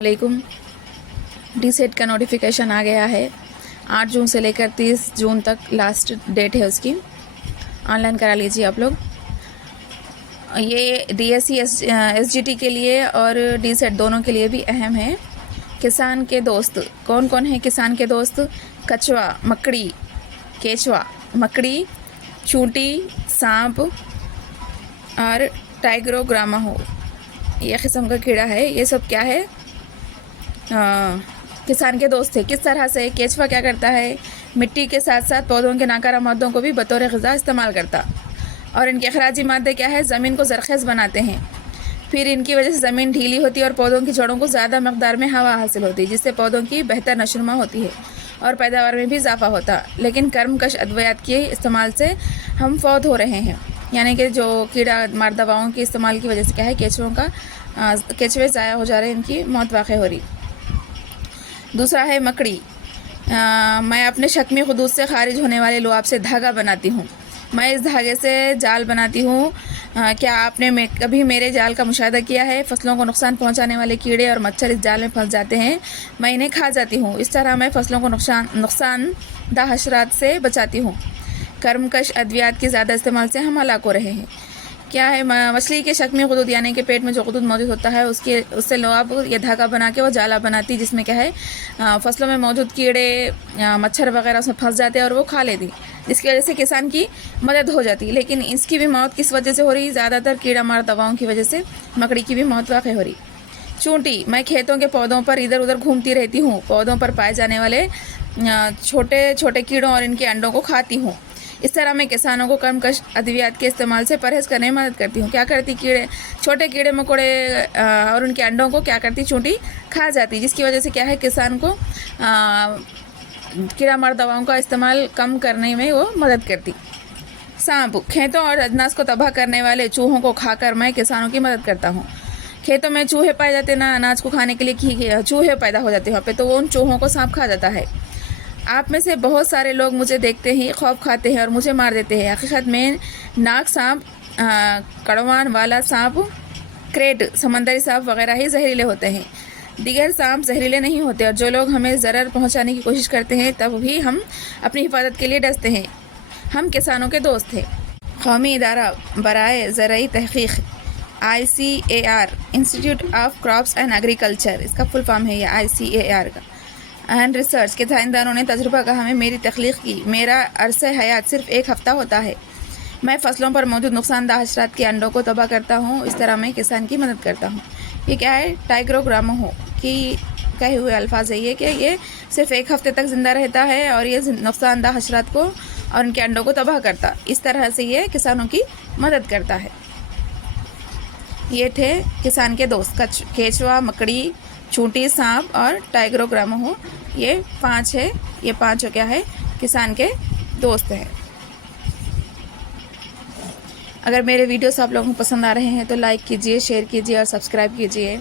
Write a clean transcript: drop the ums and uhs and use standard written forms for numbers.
वालेकुम। D set का notification आ गया है। 8 जून से लेकर 30 जून तक लास्ट डेट है उसकी। ऑनलाइन करा लीजिए आप लोग। ये डीएससी एसजीटी के लिए और डी सेट दोनों के लिए भी अहम है। किसान के दोस्त कौन कौन है? किसान के दोस्त कछुआ, मकड़ी, केचुआ, मकड़ी, चूंटी, सांप और टाइग्रोग्रामा हो, ये किस्म का कीड़ा है। ये सब क्या है? किसान के दोस्त थे। किस तरह से? केचुआ क्या करता है? मिट्टी के साथ साथ पौधों के नाकारा मादों को भी बतौर ग़िज़ा इस्तेमाल करता, और इनके अखराजी मादे क्या है? ज़मीन को ज़रख़ेज़ बनाते हैं। फिर इनकी वजह से ज़मीन ढीली होती है और पौधों की जड़ों को ज़्यादा मकदार में हवा हासिल होती है, जिससे पौधों की बेहतर नशोनुमा होती है और पैदावार में भी इजाफा होता। लेकिन कर्मकश अद्वियात के इस्तेमाल से हम फौत हो रहे हैं, यानी कि जो कीड़ा मार दवाओं के इस्तेमाल की वजह से क्या है, केचुए ज़ाया हो जा रहे हैं, इनकी मौत वाक़ हो रही। दूसरा है मकड़ी। मैं अपने शक्मी खुदूद से खारिज होने वाले लुआब से धागा बनाती हूँ। मैं इस धागे से जाल बनाती हूँ। क्या आपने कभी मेरे जाल का मुशाहिदा किया है? फसलों को नुकसान पहुँचाने वाले कीड़े और मच्छर इस जाल में फंस जाते हैं। मैं इन्हें खा जाती हूँ। इस तरह मैं फसलों को नुकसानदा हशरात से बचाती हूँ। कर्मकश अद्वियात के ज़्यादा इस्तेमाल से हम हलाक हो रहे हैं। क्या है? मछली के शक्मी गुदूद, यानी कि पेट में जो गुदूद मौजूद होता है उससे लुआब या धागा बना के वो जाला बनाती, जिसमें क्या है, फसलों में मौजूद कीड़े, मच्छर वगैरह उसमें फंस जाते हैं और वो खा लेती, जिसकी वजह से किसान की मदद हो जाती। लेकिन इसकी भी मौत किस वजह से हो रही? ज़्यादातर कीड़ा मार दवाओं की वजह से मकड़ी की भी मौत वाक़ हो रही। चूंटी। मैं खेतों के पौधों पर इधर उधर घूमती रहती हूँ। पौधों पर पाए जाने वाले छोटे छोटे कीड़ों और इनके अंडों को खाती हूँ। इस तरह मैं किसानों को कर्मकश अद्वियात के इस्तेमाल से परहेज़ करने में मदद करती हूँ। क्या करती? छोटे कीड़े मकोड़े और उनके अंडों को क्या करती? चूंटी खा जाती, जिसकी वजह से क्या है, किसान को कीड़ा मार दवाओं का इस्तेमाल कम करने में वो मदद करती। सांप। खेतों और अजनास को तबाह करने वाले चूहों को खाकर मैं किसानों की मदद करता हूँ। खेतों में चूहे पाए जाते ना, अनाज को खाने के लिए चूहे पैदा हो जाते हैं वहाँ पे, तो वो उन चूहों को सांप खा जाता है। आप में से बहुत सारे लोग मुझे देखते ही खौफ खाते हैं और मुझे मार देते हैं। हकीकत में नाग सांप, कड़वान वाला सांप, क्रेट, समंदरी सांप वगैरह ही जहरीले होते हैं। दीगर सांप जहरीले नहीं होते, और जो लोग हमें ज़रर पहुंचाने की कोशिश करते हैं तब भी हम अपनी हिफाजत के लिए डसते हैं। हम किसानों के दोस्त थे। कौमी इदारा बराए ज़राई तहक़ीक़ ICAR, institute of crops and agriculture, इसका फुल फॉर्म है ये ICAR का, एंड रिसर्च के साइंसदानों ने तजुर्बा कहा हमें मेरी तख्लीक की। मेरा अरसे हयात सिर्फ 1 हफ़्ता होता है। मैं फसलों पर मौजूद नुकसानदा हशरात के अंडों को तबाह करता हूँ। इस तरह मैं किसान की मदद करता हूँ। ये क्या है? टाइग्रोग्रामा हो कि कहे हुए अल्फाज है ये, कि ये सिर्फ 1 हफ़्ते तक ज़िंदा रहता है और ये नुकसानदा हशरात को और उनके अंडों को तबाह करता। इस तरह से ये किसानों की मदद करता है। ये थे किसान के दोस्त, केचुआ, मकड़ी, चूंटी, सांप और टाइग्रोग्रामा हो। ये 5 है। ये 5 क्या है? किसान के दोस्त हैं। अगर मेरे वीडियोस आप लोगों को पसंद आ रहे हैं तो लाइक कीजिए, शेयर कीजिए और सब्सक्राइब कीजिए।